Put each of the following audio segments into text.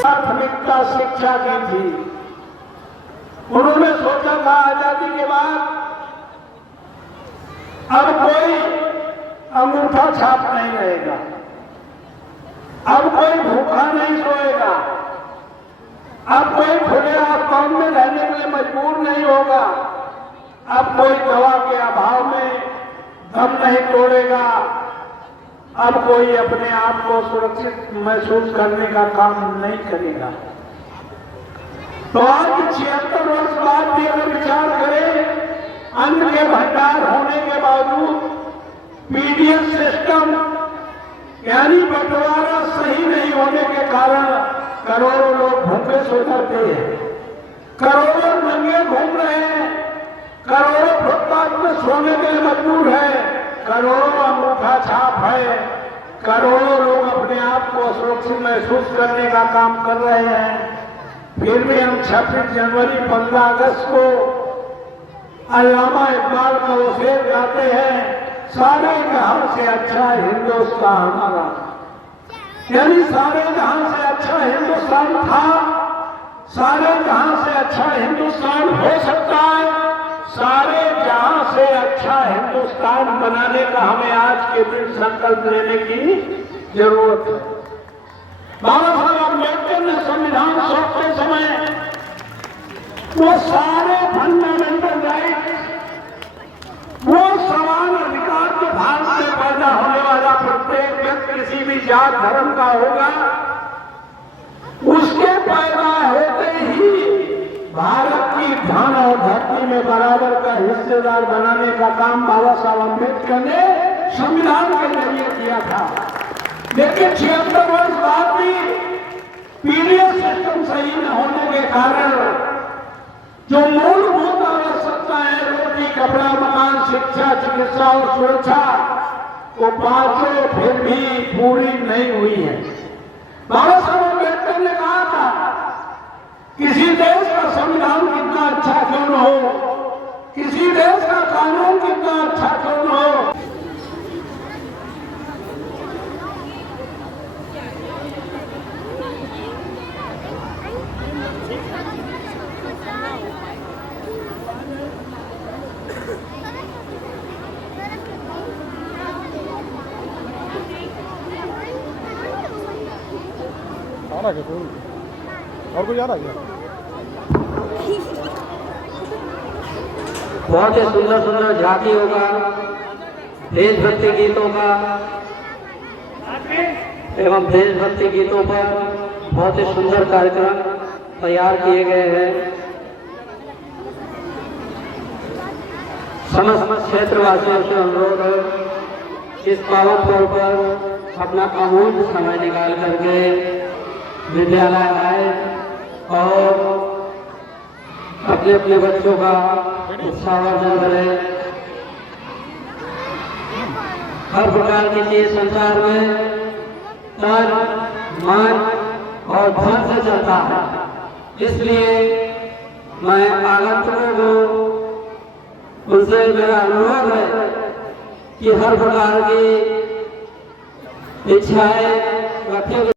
प्राथमिकता शिक्षा की थी। उन्होंने सोचा था आजादी के बाद अब कोई अंगूठा छाप नहीं रहेगा, अब कोई भूखा नहीं सोएगा, अब कोई खुले आसमान में रहने के लिए मजबूर नहीं होगा, अब कोई दवा के अभाव में दम नहीं तोड़ेगा, अब कोई अपने आप को सुरक्षित महसूस करने का काम नहीं करेगा। तो आज 76 वर्ष बाद भी अगर विचार करें, अन्न के भंडार होने के बावजूद पीडीएस सिस्टम यानी बंटवारा सही नहीं होने के कारण करोड़ों लोग भूखे सो जाते हैं, करोड़ों नंगे घूम रहे हैं, करोड़ों फुटपाथ में सोने के लिए मजबूर है, करोड़ों अंगूठा छाप है, करोड़ों लोग अपने आप को सुरक्षित महसूस करने का काम कर रहे हैं। फिर भी हम 26 जनवरी 15 अगस्त को अल्लामा इकबाल का वो शेर गाते हैं, सारे जहां से अच्छा हिंदुस्तान हमारा। यानी सारे जहां से अच्छा हिंदुस्तान था, सारे जहां से अच्छा हिंदुस्तान हो सकता है, सारे जहां से अच्छा हिंदुस्तान बनाने का हमें आज के दिन संकल्प लेने की जरूरत है। बाबा साहब अम्बेडकर ने संविधान सौंपते समय वो सारे फंडामेंटल राइट, वो समान अधिकार जो भारत में पैदा होने वाला प्रत्येक व्यक्ति किसी भी जात धर्म का होगा, उसके पैदा होते ही भारत की धन और धरती में बराबर का हिस्सेदार बनाने का काम बाबा साहब अम्बेडकर ने संविधान के जरिए किया था। लेकिन 76 वर्ष बाद भी पीडीएस सिस्टम सही न होने के कारण जो मूलभूत आवश्यकता है, रोटी, कपड़ा, मकान, शिक्षा, चिकित्सा और सुरक्षा, वो पांचों फिर भी पूरी नहीं हुई है। बाबा साहब अम्बेडकर ने कहा था, किसी देश का संविधान कितना अच्छा क्यों न हो, किसी देश का कानून कितना अच्छा क्यों न हो, और कोई आ रहा है क्या? बहुत ही सुंदर सुंदर झांकी होगा, देशभक्ति गीतों का एवं देशभक्ति गीतों पर बहुत ही सुंदर कार्यक्रम तैयार किए गए हैं। समस्त क्षेत्रवासियों से अनुरोध है, इस पावन पर्व पर अपना अमूल्य समय निकाल करके विद्यालय आए और अपने अपने बच्चों का उत्साहवर्धन करें। हर प्रकार की चीज संसार में तन, मन और धन से चलता है, इसलिए मैं आगंतुकों को उनसे मेरा अनुरोध है कि हर प्रकार की इच्छाएं रखें।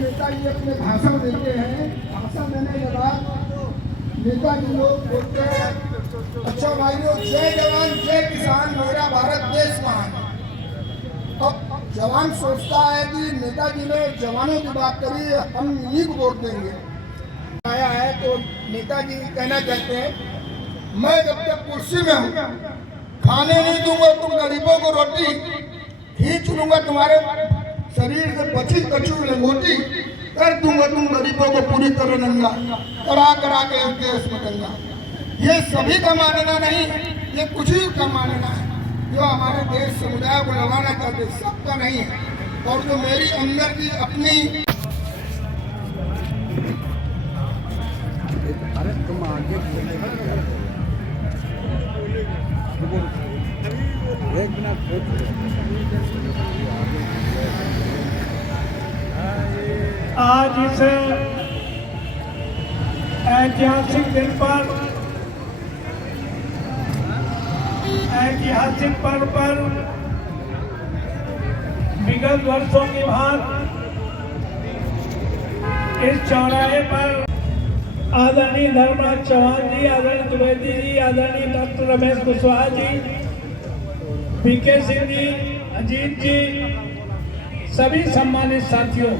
नेताजी अपने भाषण देते हैं। भाषण देने के बाद नेताजी लोग बोलते हैं, अच्छा भाइयों, जय जवान जय किसान, मेरा भारत देश महान। अब जवान सोचता है कि नेताजी ने जवानों की बात करी, हम इन्हीं को वोट देंगे। आया है तो नेताजी कहना चाहते हैं, मैं जब तक कुर्सी में हूँ खाने नहीं दूंगा तुम गरीबों को रोटी, खींच लूंगा तुम्हारे शरीर से बची कचू लंगोटी, कर दूंगा तुम गरीबों को पूरी तरह नंगा, करा के इस देश में दंगा। ये सभी का मानना नहीं, ये कुछ ही का मानना है जो हमारे देश समुदाय को लगाना चाहते, सबका नहीं है। और जो मेरी अंदर की अपनी आज इस ऐतिहासिक दिन पर, ऐतिहासिक पर्व पर विगत वर्षों की भांति इस चौराहे पर आदरणीय धर्मराज चौहान जी, आदरणीय द्विवेदी जी, आदरणीय डॉक्टर रमेश कुशवाहा जी, पीके सिंह जी, अजीत जी, सभी सम्मानित साथियों,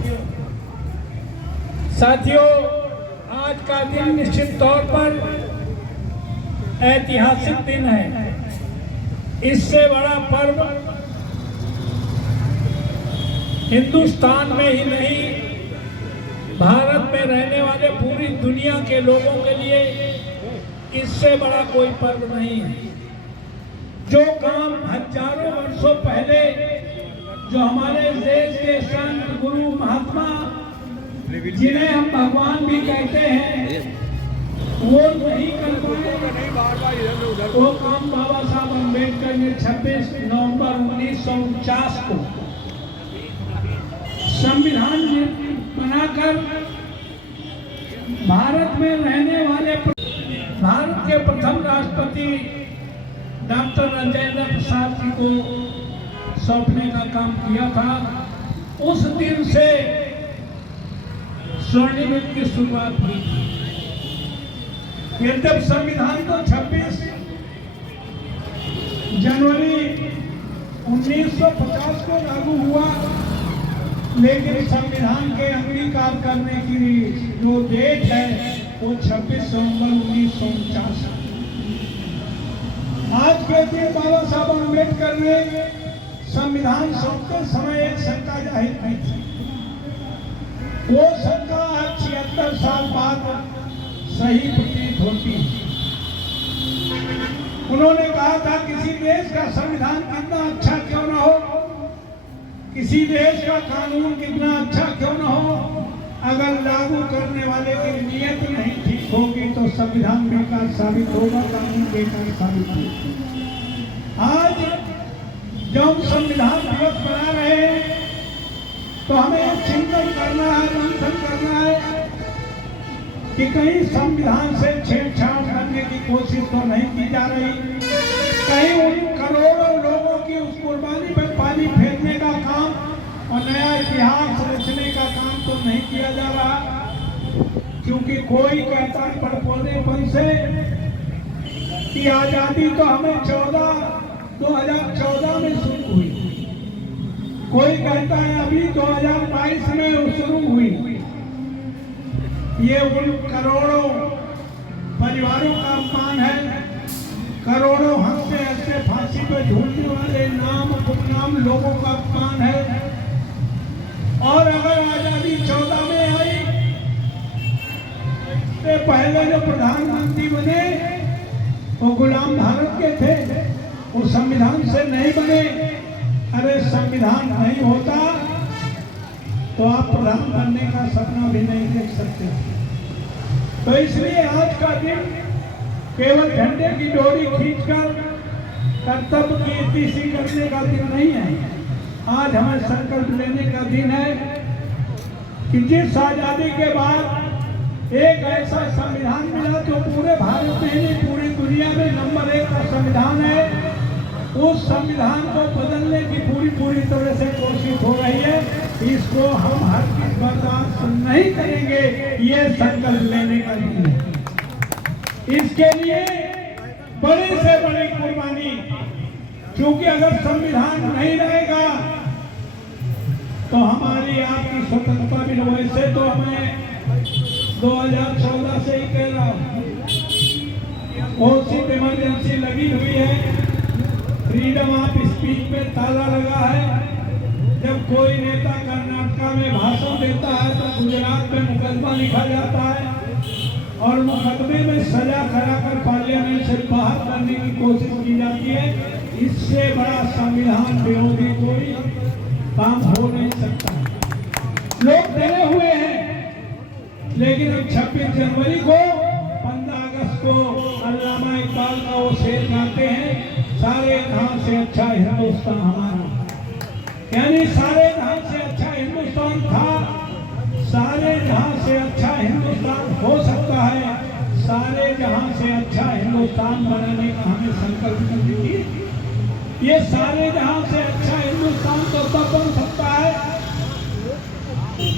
आज का दिन निश्चित तौर पर ऐतिहासिक दिन है। इससे बड़ा पर्व हिंदुस्तान में ही नहीं, भारत में रहने वाले पूरी दुनिया के लोगों के लिए इससे बड़ा कोई पर्व नहीं है। जो काम हजारों वर्षों पहले जो हमारे देश के संत गुरु महात्मा, जिन्हें हम भगवान भी कहते हैं, वो नहीं कर पाए, वो काम बाबा साहब अम्बेडकर ने 26 नवंबर 1949 को संविधान बनाकर भारत में रहने वाले भारत के प्रथम राष्ट्रपति डॉक्टर राजेंद्र प्रसाद जी को सौंपने का काम किया था। उस दिन से स्वर्णिम युग की शुरुआत हुई। यद्यप संविधान तो 26 जनवरी 1950 को लागू हुआ, लेकिन संविधान के अंगीकार करने की जो डेट है वो 26 नवंबर 1949 है। आज के दिन बाबा साहब अम्बेडकर ने संविधान सौंपते समय एक शंका जाहिर की थी। वो शंका आज 76 साल बाद सही प्रतीत होती है। उन्होंने कहा था, किसी देश का संविधान कितना अच्छा क्यों न हो, किसी देश का कानून कितना अच्छा क्यों न हो, अगर लागू करने वाले की नीयत नहीं ठीक होगी तो संविधान बेकार साबित होगा, कानून बेकार साबित होगा। आज जब संविधान दिवस मना रहे हैं तो हमें चिंतन करना है, मंथन करना है कि कहीं संविधान से छेड़छाड़ करने की कोशिश तो नहीं की जा रही, कहीं उन करोड़ों लोगों की उस कुर्बानी पर पानी फेरने का काम और नया इतिहास रचने का काम तो नहीं किया जा रहा। क्योंकि कोई कहता है पड़पोनेपन से कि आजादी तो हमें 2014 में शुरू हुई, कोई कहता है अभी 2022 में शुरू हुई। ये उन करोड़ों परिवारों का अपमान है, करोड़ों हंसते हंसते फांसी पर झूलने वाले नाम गुमनाम लोगों का अपमान है। और अगर आजादी 14 में आई तो पहले जो प्रधानमंत्री बने वो गुलाम भारत के थे, वो संविधान से नहीं बने। अरे संविधान नहीं होता तो आप प्रधान बनने का सपना भी नहीं देख सकते। तो इसलिए आज का दिन केवल झंडे की डोरी खींचकर कर्तव्य की इतिश्री करने का दिन नहीं है। आज हमें संकल्प लेने का दिन है कि जिस आजादी के बाद एक ऐसा संविधान मिला जो पूरे भारत में नहीं पूरी दुनिया में नंबर 1 का संविधान है, उस संविधान को बदलने की पूरी तरह से कोशिश हो रही है। इसको हम हर किस बर्दाश्त नहीं करेंगे, ये संकल्प लेने का दिन है। इसके लिए बड़ी से बड़ी कुर्बानी, क्योंकि अगर संविधान नहीं रहेगा तो हमारी आपकी स्वतंत्रता भी नहीं। वैसे तो मैं 2014 से ही कह रहा हूँ, घोषित इमरजेंसी लगी हुई है, फ्रीडम ऑफ स्पीच पे ताला लगा है। जब कोई नेता कर्नाटका में भाषण देता है तो गुजरात में मुकदमा लिखा जाता है और मुकदमे में सजा कराकर पार्लियामेंट से बाहर करने की कोशिश की जाती है। इससे बड़ा संविधान विरोधी कोई काम हो नहीं सकता। लोग डरे हुए हैं, लेकिन अब 26 जनवरी को, 15 अगस्त को अल्लामा इकबाल का वो शेर गाते हैं, सारे जहां से अच्छा हिंदुस्तान हमारा। यानी सारे जहां से अच्छा हिंदुस्तान था, सारे जहां से अच्छा हिंदुस्तान हो सकता है। सारे जहां से अच्छा हिंदुस्तान बनाने का हमें संकल्प करना चाहिए। ये सारे जहां से अच्छा हिंदुस्तान तो तब बन सकता है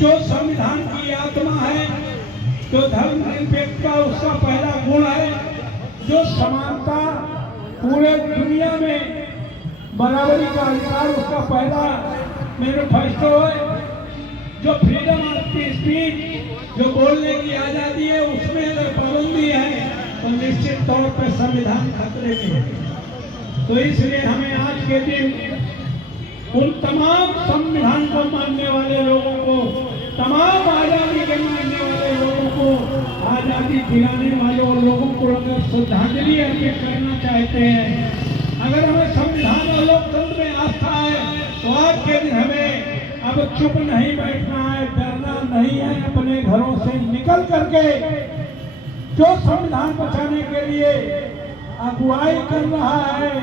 जो संविधान की आत्मा है, जो धर्मनिरपेक्षता उसका पहला गुण है, जो समानता पूरे दुनिया में बराबरी का अधिकार उसका पहला मैनिफेस्टो है, जो फ्रीडम ऑफ स्पीच, जो बोलने की आजादी है, उसमें अगर पाबंदी है तो निश्चित तौर पर संविधान खतरे में है। तो इसलिए हमें आज के दिन उन तमाम संविधान को मानने वाले लोगों को, तमाम आजादी के मानने वाले लोगों को, आजादी दिलाने वाले लोगों को अगर श्रद्धांजलि अर्पित करना चाहते हैं, अगर हमें संविधान और लोकतंत्र में आस्था है, तो आज के दिन हमें अब चुप नहीं बैठना है, डरना नहीं है। अपने घरों से निकल करके जो संविधान बचाने के लिए अगुवाई कर रहा है,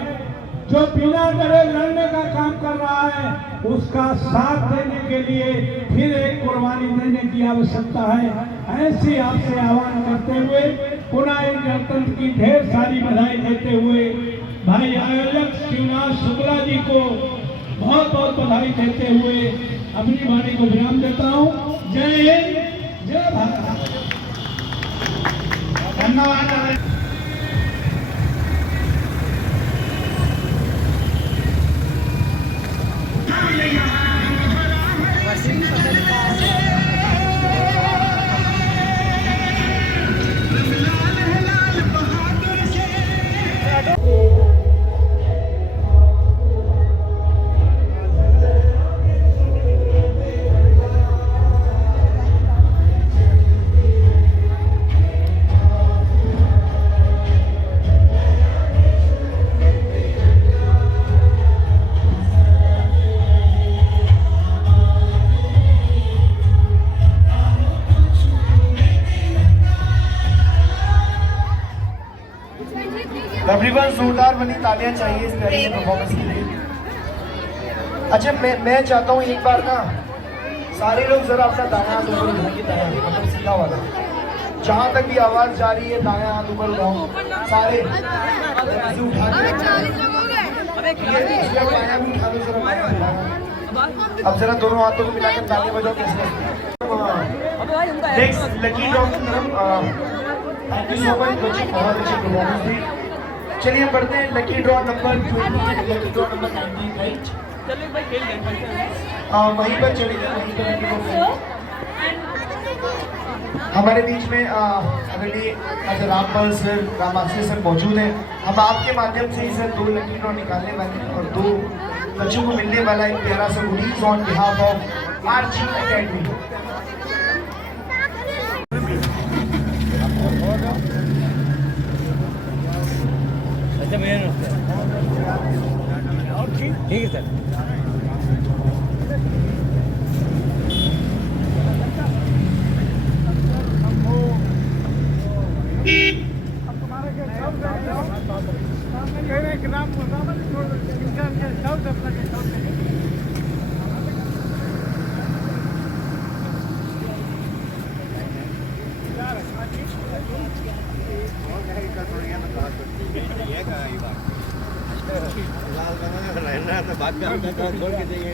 जो बिना डरे लड़ने का काम कर रहा है, उसका साथ देने के लिए फिर एक कुर्बानी देने की आवश्यकता है। ऐसी आपसे आह्वान करते हुए पुनः एक गणतंत्र की ढेर सारी बधाई देते हुए भाई आयोजक शिवनाथ शुक्ला जी को बहुत बहुत बधाई देते हुए अपनी वाणी को विराम देता हूँ। जय हिंद, जय भारत। धन्यवाद। एवरीवन जोरदार बनी तालियां चाहिए इस प्यारी सी परफॉर्मेंस के लिए। अच्छा मैं चाहता हूँ एक बार ना सारे लोग जरा अपना दायां हाथ ऊपर उठाएंगे, दायां मतलब सीधा वाला, जहाँ तक भी आवाज जा रही है दायां हाथ ऊपर उठाओ सारे, ऐसे उठा के अब जरा दोनों हाथों को मिलाकर तालियां बजाओ। कैसे नेक्स्ट लकी ड्रॉ की तरफ। थैंक यू सो मच बच्चे, बहुत अच्छी परफॉर्मेंस थी। चलिए बढ़ते हैं lucky draw number 20, lucky draw number 19 right. वहीं पर चलिए, वहीं पर लकी ड्रॉ हमारे बीच में अगली रामपाल सर, रामाश्री सर मौजूद हैं। हम आपके माध्यम से ही सर 2 लकी ड्रॉ निकालने वाले और 2 बच्चों को मिलने वाला एक प्यारा सा goodies on behalf of RG academy. ठीक है सर। बाद में छोड़ के जाइए।